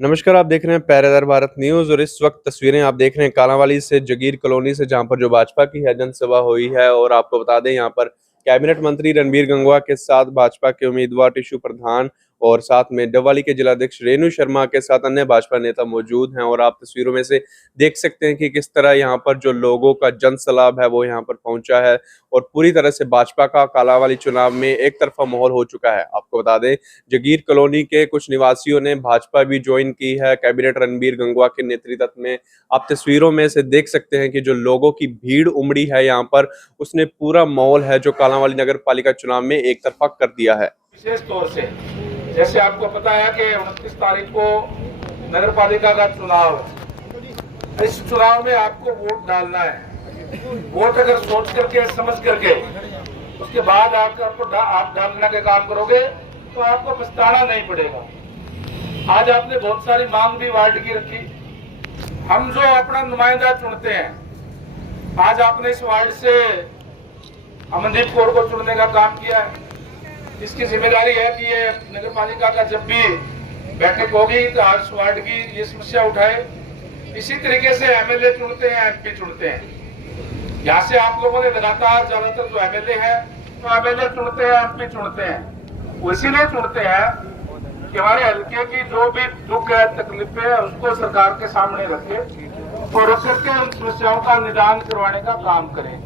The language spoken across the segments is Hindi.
नमस्कार, आप देख रहे हैं पहरेदार भारत न्यूज़ और इस वक्त तस्वीरें आप देख रहे हैं कालांवाली से जगीर कॉलोनी से, जहां पर जो भाजपा की है जनसभा हुई है। और आपको बता दें, यहां पर कैबिनेट मंत्री रणबीर गंगवा के साथ भाजपा के उम्मीदवार टिशू प्रधान और साथ में डबवाली के जिलाध्यक्ष रेणु शर्मा के साथ अन्य भाजपा नेता मौजूद हैं। और आप तस्वीरों में से देख सकते हैं कि किस तरह यहाँ पर जो लोगों का जनसैलाब है वो यहाँ पर पहुंचा है और पूरी तरह से भाजपा का कालांवाली चुनाव में एक तरफा माहौल हो चुका है। आपको बता दें, जगीर कॉलोनी के कुछ निवासियों ने भाजपा भी ज्वाइन की है कैबिनेट रणबीर गंगवा के नेतृत्व में। आप तस्वीरों में से देख सकते हैं कि जो लोगों की भीड़ उमड़ी है यहाँ पर, उसने पूरा माहौल है जो कालांवाली नगर पालिका चुनाव में एक तरफा कर दिया है। विशेष तौर से जैसे आपको पता है कि 29 तारीख को नगर पालिका का चुनाव है। इस चुनाव में आपको वोट डालना है। वोट अगर सोच करके समझ करके उसके बाद आप डालने के काम करोगे तो आपको पछताना नहीं पड़ेगा। आज आपने बहुत सारी मांग भी वार्ड की रखी। हम जो अपना नुमाइंदा चुनते हैं, आज आपने इस वार्ड से अमनदीप कौर को चुनने का काम किया है। इसकी जिम्मेदारी है कि ये नगर पालिका का जब भी बैठक होगी तो आज वार्ड की ये समस्या उठाए। इसी तरीके से एमएलए चुनते हैं, एमपी चुनते हैं। यहाँ से आप लोगों ने लगातार ज्यादातर जो एमएलए हैं तो एमएलए चुनते हैं, एमपी चुनते हैं। वो इसीलिए चुनते हैं कि हमारे हल्के की जो भी दुख है, तकलीफें है, उसको सरकार के सामने रखे और रख करके उन समस्याओं का निदान करवाने का काम करें।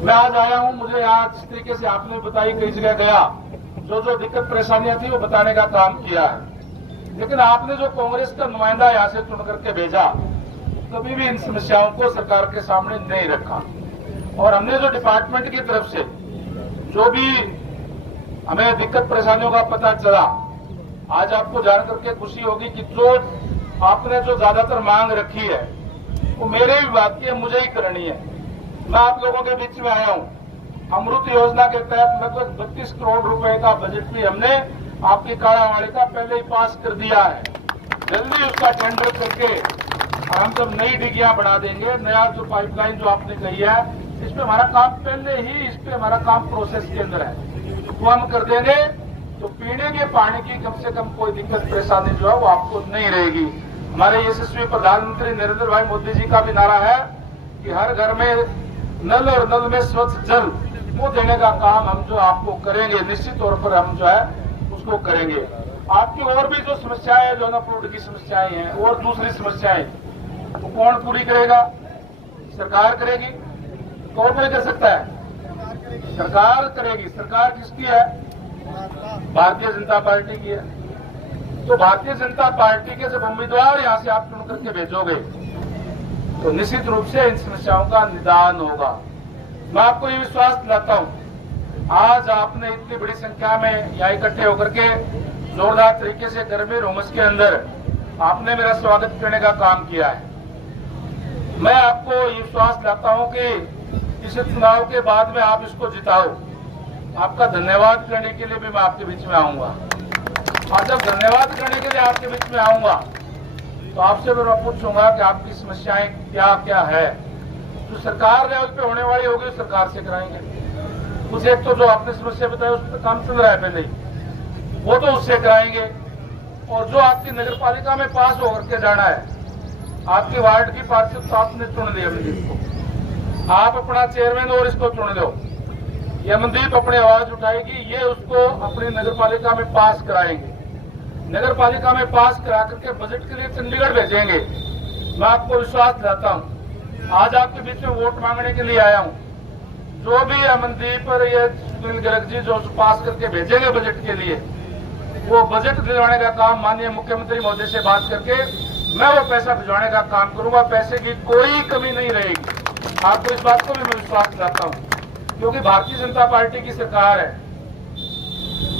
मैं आज आया हूं, मुझे यहाँ जिस तरीके से आपने बताई, कई जगह गया, जो दिक्कत परेशानियां थी वो बताने का काम किया है। लेकिन आपने जो कांग्रेस का नुमाइंदा यहाँ से चुन करके भेजा, कभी भी इन समस्याओं को सरकार के सामने नहीं रखा। और हमने जो डिपार्टमेंट की तरफ से जो भी हमें दिक्कत परेशानियों का पता चला, आज आपको जान करके खुशी होगी कि जो आपने जो ज्यादातर मांग रखी है वो मेरे विभाग की है, मुझे ही करनी है। मैं आप लोगों के बीच में आया हूं। अमृत योजना के तहत लगभग 32 करोड़ रुपए का बजट भी हमने आपकी कालांवाली का पहले ही पास कर दिया है। जल्दी उसका टेंडर करके हम सब नई डिगियां बढ़ा देंगे। नया जो पाइपलाइन जो आपने कही है, इस पे हमारा काम पहले ही, इस पे हमारा काम प्रोसेस के अंदर है, वो हम कर देंगे। तो पीने के पानी की कम से कम कोई दिक्कत परेशानी जो है वो आपको नहीं रहेगी। हमारे यशस्वी प्रधानमंत्री नरेंद्र भाई मोदी जी का भी नारा है कि हर घर में नल और नल में स्वच्छ जल वो देने का काम हम जो आपको करेंगे। निश्चित तौर पर हम जो है उसको करेंगे। आपकी और भी जो समस्याएं हैं, जो ना फ्लड की समस्याएं हैं और दूसरी समस्याएं, वो कौन पूरी करेगा? सरकार करेगी। कौन पूरी कर सकता है? सरकार करेगी। सरकार किसकी है? भारतीय जनता पार्टी की है। तो भारतीय जनता पार्टी के जब उम्मीदवार यहाँ से आप चुन करके भेजोगे तो निश्चित रूप से इन समस्याओं का निदान होगा। मैं आपको ये विश्वास दिलाता हूँ, आज आपने इतनी बड़ी संख्या में यहाँ इकट्ठे होकर के जोरदार तरीके से गर्मी और उमस के अंदर आपने मेरा स्वागत करने का काम किया है। मैं आपको ये विश्वास दिलाता हूँ कि इस चुनाव के बाद में आप इसको जिताओ। आपका धन्यवाद करने के लिए भी मैं आपके बीच में आऊंगा। और जब धन्यवाद करने के लिए आपके बीच में आऊंगा तो आपसे मैं पूछूंगा कि आपकी समस्याएं क्या क्या है। जो सरकार लेवल पे होने वाली होगी सरकार से कराएंगे। कुछ एक तो जो आपने समस्या बताई उस पर काम चल रहा है पहले ही, वो तो उससे कराएंगे। और जो आपकी नगर पालिका में पास होकर के जाना है, आपकी वार्ड की पार्षद तो आपने चुन लिया अमनदीप को, आप अपना चेयरमैन और इसको चुन लो। ये अमनदीप अपनी आवाज उठाएगी, ये उसको अपनी नगर पालिका में पास कराएंगे। नगर पालिका में पास करा करके बजट के लिए चंडीगढ़ भेजेंगे। मैं आपको विश्वास दिलाता हूँ, आज आपके बीच में वोट मांगने के लिए आया हूँ। जो भी अमनदीप और ये सुनील गर्ग जी जो पास करके भेजेंगे बजट के लिए, वो बजट दिलवाने का काम माननीय मुख्यमंत्री महोदय से बात करके मैं वो पैसा भिजवाने का काम करूंगा। पैसे की कोई कमी नहीं रहेगी। आपको इस बात को भी मैं विश्वास दिलाता हूँ, क्योंकि भारतीय जनता पार्टी की सरकार है।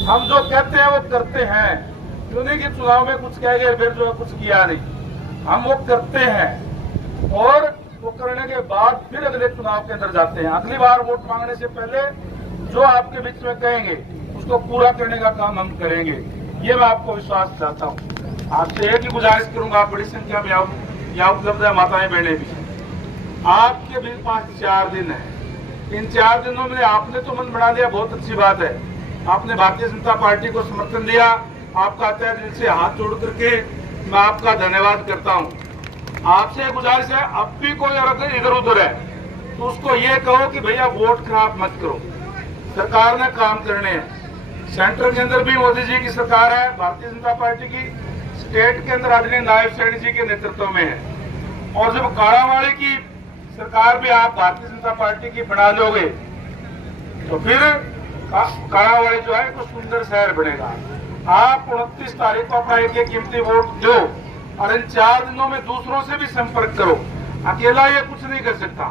हम जो कहते हैं वो करते हैं। क्यों नहीं कि चुनाव में कुछ कह गए फिर जो है कुछ किया नहीं। हम वो करते हैं और वो करने के बाद फिर अगले चुनाव के अंदर जाते हैं। अगली बार वोट मांगने से पहले जो आपके बीच में कहेंगे उसको पूरा करने का काम हम करेंगे। ये मैं आपको विश्वास दिलाता हूँ। आपसे एक ही गुजारिश करूंगा, आप बड़ी संख्या में आओ, यहाँ उपलब्ध है माताएं बहने भी। आपके भी पास 4 दिन है। इन 4 दिनों में आपने तो मन बना लिया, बहुत अच्छी बात है। आपने भारतीय जनता पार्टी को समर्थन दिया, आपका तहे दिल से हाथ जोड़ करके मैं आपका धन्यवाद करता हूँ। आपसे गुजारिश है, अब भी कोई अगर इधर उधर है तो उसको ये कहो कि भैया वोट खराब मत करो, सरकार ने काम करने हैं। सेंटर के अंदर भी मोदी जी की सरकार है, भारतीय जनता पार्टी की, स्टेट के अंदर आदरणीय नायब सैनी जी के नेतृत्व में है। और जब कालावाड़ी की सरकार भी आप भारतीय जनता पार्टी की बना लोगे तो फिर कालावाड़ी जो है तो सुंदर शहर बनेगा। आप 29 तारीख को अपना एक कीमती वोट दो और इन 4 दिनों में दूसरों से भी संपर्क करो। अकेला ये कुछ नहीं कर सकता,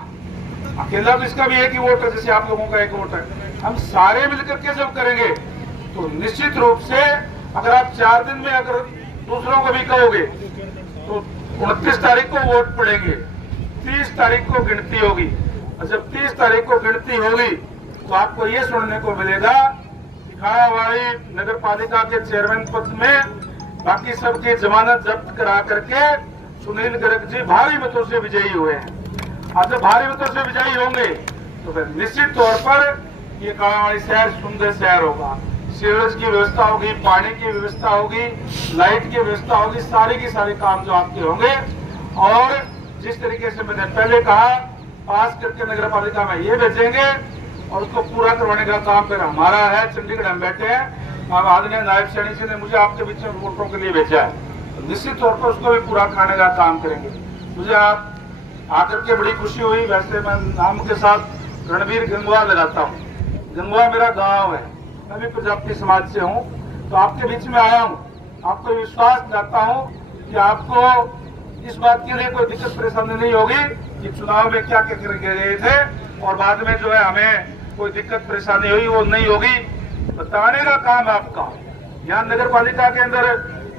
अकेला तो इसका भी एक ही वोट है, जैसे आप लोगों का एक वोट है। हम सारे मिलकर के जब करेंगे तो निश्चित रूप से अगर आप 4 दिन में अगर दूसरों को भी कहोगे तो 29 तारीख को वोट पड़ेंगे, 30 तारीख को गिनती होगी, और जब 30 तारीख को गिनती होगी तो आपको ये सुनने को मिलेगा कि कालावाड़ी नगर पालिका के चेयरमैन पद में बाकी सबकी जमानत जब्त करा करके सुनील गर्ग जी भारी मतों से विजयी हुए हैं। और जब भारी मतों से विजयी होंगे तो फिर निश्चित तौर पर ये कालावाड़ी शहर सुंदर शहर होगा। सीवरेज की व्यवस्था होगी, पानी की व्यवस्था होगी, लाइट की व्यवस्था होगी, सारी की सारी काम जो आपके होंगे। और जिस तरीके से मैंने पहले कहा, पास करके नगर पालिका में ये भेजेंगे और उसको पूरा करवाने का काम फिर हमारा है। चंडीगढ़ हम बैठे हैं, आदरणीय नायब सैनी जी ने मुझे आपके बीच में वोटों के लिए भेजा है, तो निश्चित तौर पर उसको भी पूरा खाने का काम करेंगे। मुझे आप आकर के बड़ी खुशी हुई। वैसे मैं नाम के साथ रणबीर गंगवा लगाता हूँ, गंगवा मेरा गांव है, मैं भी प्रजापति समाज से हूँ, तो आपके बीच में आया हूँ। आपको विश्वास दिलाता हूँ कि आपको इस बात के लिए कोई दिक्कत परेशानी नहीं होगी कि चुनाव में क्या क्या करके गए थे और बाद में जो है हमें कोई दिक्कत परेशानी हुई, वो नहीं होगी। बताने का काम आपका, यहाँ नगर पालिका के अंदर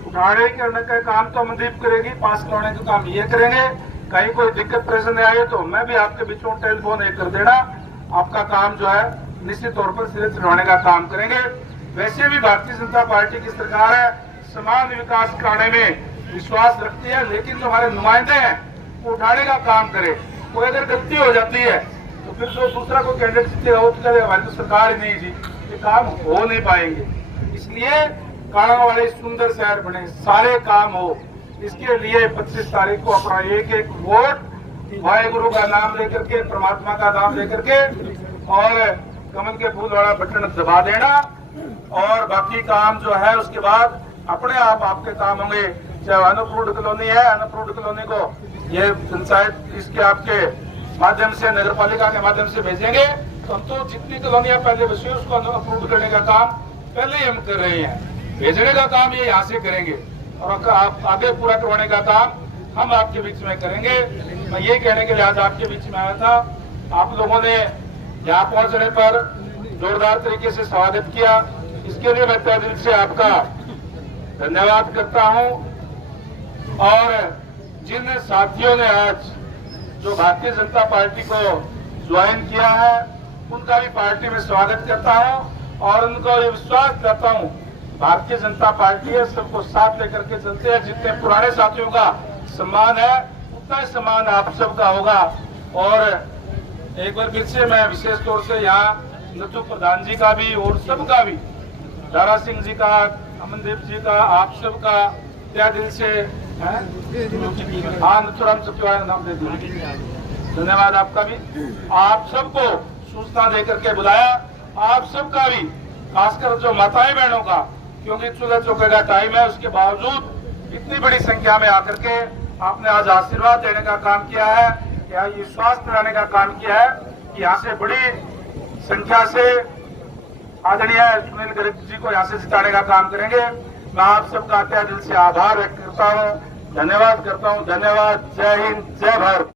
उठाने करने का काम तो मनदीप करेगी, पास कराने का काम ये करेंगे। कहीं कोई दिक्कत परेशानी आई तो मैं भी आपके बीचों टेलीफोन एक कर देना, आपका काम जो है निश्चित तौर पर सिरे चढ़ाने का काम करेंगे। वैसे भी भारतीय जनता पार्टी की सरकार है, समान विकास कराने में विश्वास रखती है, लेकिन जो हमारे नुमाइंदे हैं वो उठाने का काम करे। कोई अगर गलती हो जाती है तो फिर जो दूसरा कोई कैंडिडेट जीतेगा वो तो कहे हमारी तो सरकार ही नहीं जी, ये काम हो नहीं पाएंगे। इसलिए कालावाड़ी सुंदर शहर बने, सारे काम हो, इसके लिए 25 तारीख को अपना एक एक वोट वाहेगुरु का नाम लेकर के, परमात्मा का नाम लेकर के और कमल के फूल वाला बटन दबा देना, और बाकी काम जो है उसके बाद अपने आप आपके काम होंगे। चाहे अनअप्रूव्ड कॉलोनी है, अनअप्रूव्ड कॉलोनी को ये पंचायत इसके आपके माध्यम से, नगर पालिका के माध्यम से भेजेंगे, तो हम तो जितनी कॉलोनियां पहले बसी उसको अप्रूव करने का काम पहले ही हम कर रहे हैं, भेजने का काम ये यहाँ से करेंगे और आप आगे पूरा करवाने का काम हम आपके बीच में करेंगे। मैं ये कहने के लिए आज आपके बीच में आया था। आप लोगों ने यहाँ पहुंचने पर जोरदार तरीके से स्वागत किया, इसके लिए मैं तहे दिल से आपका धन्यवाद करता हूँ। और जिन साथियों ने आज जो भारतीय जनता पार्टी को ज्वाइन किया है उनका भी पार्टी में स्वागत करता हूं और उनको ये विश्वास दिलाता हूं, भारतीय जनता पार्टी है, सबको साथ लेकर के चलते हैं। जितने पुराने साथियों का सम्मान है उतना ही सम्मान आप सबका होगा। और एक बार फिर से मैं विशेष तौर से यहाँ नथु प्रधान जी का भी और सबका भी, दारा सिंह जी का, अमनदीप जी का, आप सबका तहे दिल से हाँ नथुराम सत्यवाय नाम दे दिया, धन्यवाद आपका भी। आप सबको सूचना देकर के बुलाया, आप सबका भी, खासकर जो माताएं बहनों का, क्योंकि चूल्हे चौके का टाइम है, उसके बावजूद इतनी बड़ी संख्या में आकर के आपने आज आशीर्वाद देने का काम किया है, या ये विश्वास दिलाने का काम किया है कि यहाँ से बड़ी संख्या से आदरणीय सुनील गर्ग जी को यहाँ से जिताने का काम करेंगे। मैं आप सबका तहे दिल से आभार व्यक्त करता हूँ, धन्यवाद करता हूँ। धन्यवाद, जय हिंद, जय भारत।